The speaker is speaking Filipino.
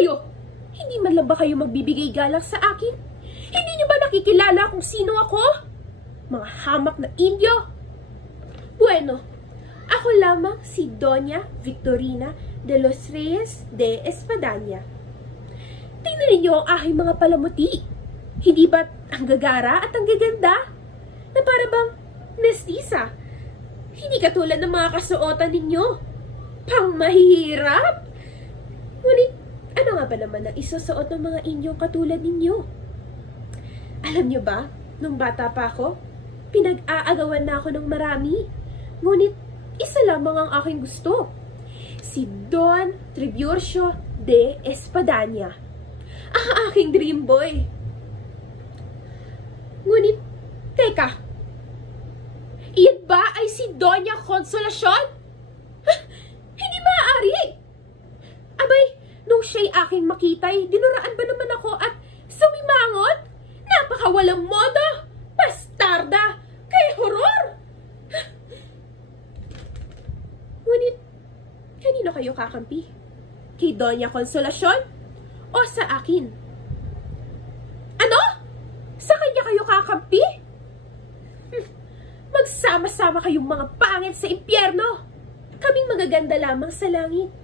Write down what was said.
kayo? Hindi man lang ba kayo magbibigay galak sa akin? Hindi niyo ba nakikilala kung sino ako? Mga hamak na Indio? Bueno, ako lamang si Doña Victorina de los Reyes de Espadaña. Tingnan ninyo ang aking mga palamuti. Hindi ba ang gagara at ang gaganda? Na para bang mestiza. Hindi katulad ng mga kasuotan ninyo. Pang mahihirap. Ngunit, ano nga ba naman ang isusuot ng mga Inyong katulad ninyo? Alam nyo ba, nung bata pa ako, pinag-aagawan na ako ng marami. Ngunit, isa lamang ang aking gusto. Si Don Tiburcio de Espadaña. Ang aking dream boy. Ngunit, teka, iyan ba ay si Doña Consolacion? Hindi maaari! Abay, nung siya'y aking makitay, dinuraan ba naman ako at sumimangot? Napakawalang modo! Bastarda! Kay horror! Ngunit, kanino kayo kakampi? Kay Doña Consolacion? O sa akin? Ano? Sa kanya kayo kakampi? Magsama-sama kayong mga pangit sa impyerno. Kaming magaganda lamang sa langit.